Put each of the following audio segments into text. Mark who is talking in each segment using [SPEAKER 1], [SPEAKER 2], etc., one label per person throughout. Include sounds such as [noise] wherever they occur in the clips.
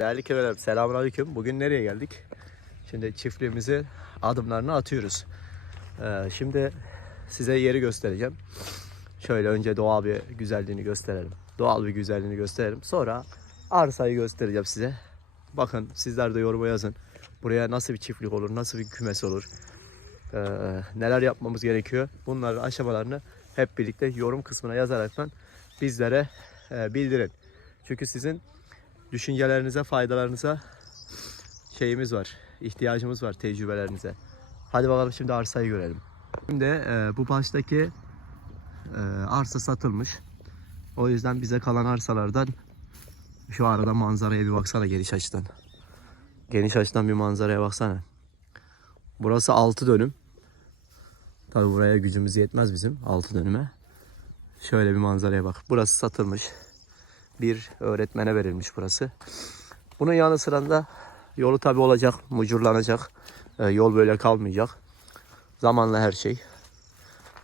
[SPEAKER 1] Değerli köyler, selamünaleyküm. Bugün nereye geldik? Şimdi çiftliğimizi adımlarını atıyoruz. Ee, şimdi size yeri göstereceğim. Şöyle önce doğal bir güzelliğini gösterelim. Doğal bir güzelliğini gösterelim. Sonra arsayı göstereceğim size. Bakın sizler de yoruma yazın. Buraya nasıl bir çiftlik olur, nasıl bir kümes olur, ee, neler yapmamız gerekiyor. Bunların aşamalarını hep birlikte yorum kısmına yazaraktan bizlere e, bildirin. Çünkü sizin düşüncelerinize, faydalarınıza şeyimiz var. ihtiyacımız var tecrübelerinize. Hadi bakalım şimdi arsayı görelim. Şimdi e, bu baştaki e, arsa satılmış. O yüzden bize kalan arsalardan şu arada manzaraya bir baksana geniş açıdan. Geniş açıdan bir manzaraya baksana. Burası 6 dönüm. Tabi buraya gücümüz yetmez bizim 6 dönüme. Şöyle bir manzaraya bak. Burası satılmış bir öğretmene verilmiş burası. Bunun yanı sırasında yolu tabi olacak, mucurlanacak. Ee, yol böyle kalmayacak. Zamanla her şey.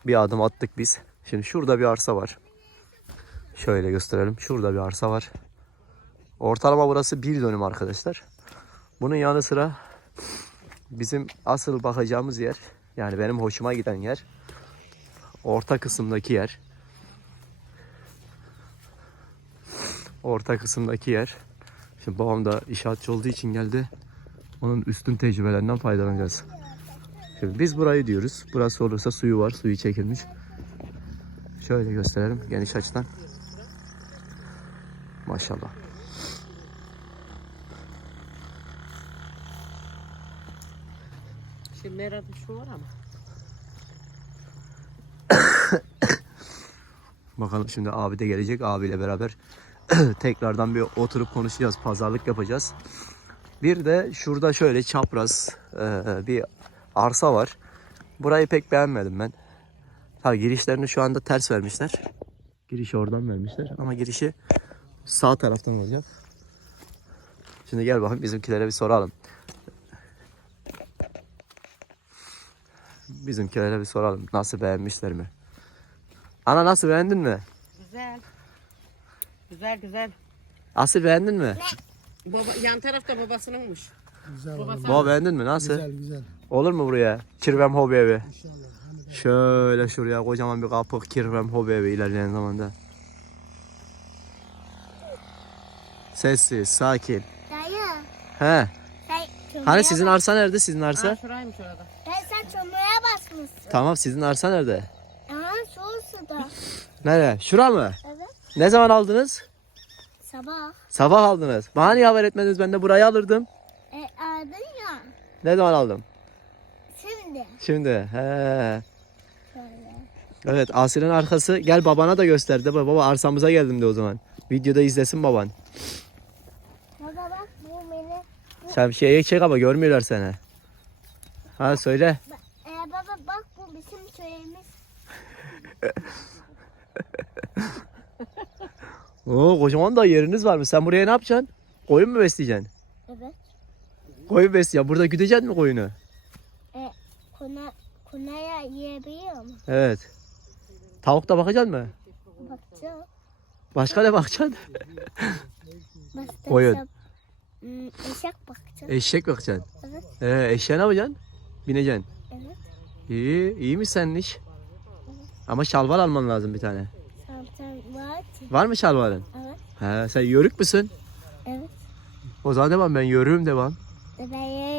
[SPEAKER 1] Bir adım attık biz. Şimdi şurada bir arsa var. Şöyle gösterelim. Şurada bir arsa var. Ortalama burası bir dönüm arkadaşlar. Bunun yanı sıra bizim asıl bakacağımız yer yani benim hoşuma giden yer orta kısımdaki yer. Orta kısımdaki yer. Şimdi babam da inşaatçı olduğu için geldi. Onun üstün tecrübelerinden faydalanacağız. Şimdi biz burayı diyoruz. Burası olursa suyu var. Suyu çekilmiş. Şöyle gösterelim geniş açıdan. Maşallah.
[SPEAKER 2] Şimdi merhaba şu var ama. [coughs]
[SPEAKER 1] Bakalım şimdi abi de gelecek. Abiyle beraber [clears throat] tekrardan bir oturup konuşacağız. Pazarlık yapacağız. Bir de şurada şöyle çapraz e, bir arsa var. Burayı pek beğenmedim ben. Ha girişlerini şu anda ters vermişler. Girişi oradan vermişler ama girişi sağ taraftan olacak. Şimdi gel bakayım bizimkilere bir soralım. Bizimkilere bir soralım. Nasıl beğenmişler mi? Ana nasıl beğendin mi?
[SPEAKER 2] Güzel. Güzel güzel.
[SPEAKER 1] Asıl beğendin mi?
[SPEAKER 2] Baba, yan tarafta babasınınmış.
[SPEAKER 3] Güzel oğlum.
[SPEAKER 1] Baba beğendin mi? Nasıl?
[SPEAKER 3] Güzel güzel.
[SPEAKER 1] Olur mu buraya? Kirvem hobi evi.
[SPEAKER 3] İnşallah. Hani
[SPEAKER 1] Şöyle şuraya kocaman bir kapı Kirvem hobi evi ilerleyen zamanda. Sessiz, sakin.
[SPEAKER 4] Dayı,
[SPEAKER 1] He.
[SPEAKER 4] sen çömleğe
[SPEAKER 1] Hani sizin arsa nerede? Sizin arsa?
[SPEAKER 2] Aa, şuraymış orada.
[SPEAKER 4] Dayı sen çömleğe basmışsın.
[SPEAKER 1] Tamam sizin arsa nerede?
[SPEAKER 4] Aha şu suda.
[SPEAKER 1] Nerede? Şura mı?
[SPEAKER 4] Evet.
[SPEAKER 1] Ne zaman aldınız?
[SPEAKER 4] Sabah.
[SPEAKER 1] Sabah aldınız. Bana niye haber etmediniz? Ben de burayı alırdım.
[SPEAKER 4] E aldın ya.
[SPEAKER 1] Ne zaman aldım?
[SPEAKER 4] Şimdi.
[SPEAKER 1] Şimdi. He.
[SPEAKER 4] Şöyle.
[SPEAKER 1] Evet Asile'nin arkası. Gel babana da göster de. Baba arsamıza geldim de o zaman. Videoda izlesin baban.
[SPEAKER 4] Baba bak bu beni.
[SPEAKER 1] Sen bir şeye çek ama görmüyorlar seni. Ha söyle.
[SPEAKER 4] E baba bak bu bizim köyümüz. [laughs]
[SPEAKER 1] Oo kocaman da yeriniz var mı? Sen buraya ne yapacaksın? Koyun mu besleyeceksin?
[SPEAKER 4] Evet.
[SPEAKER 1] Koyun besleyeceksin. Burada güdeceksin mi koyunu?
[SPEAKER 4] E kuna, kunaya yiyebiliyor mu?
[SPEAKER 1] Evet. Tavuk da bakacaksın mı?
[SPEAKER 4] Bakacağım.
[SPEAKER 1] Başka ne bakacaksın?
[SPEAKER 4] Başka
[SPEAKER 1] Koyun.
[SPEAKER 4] Hmm, eşek bakacağım.
[SPEAKER 1] Eşek bakacaksın.
[SPEAKER 4] Evet.
[SPEAKER 1] Ee, eşeğe ne yapacaksın? Bineceksin.
[SPEAKER 4] Evet.
[SPEAKER 1] İyi, iyi mi senin iş? Ama şalvar alman lazım bir tane. Var mı şalvarın?
[SPEAKER 4] Evet.
[SPEAKER 1] He, sen yörük müsün?
[SPEAKER 4] Evet.
[SPEAKER 1] O zaman devam ben yörüğüm devam.
[SPEAKER 4] Ben yerim.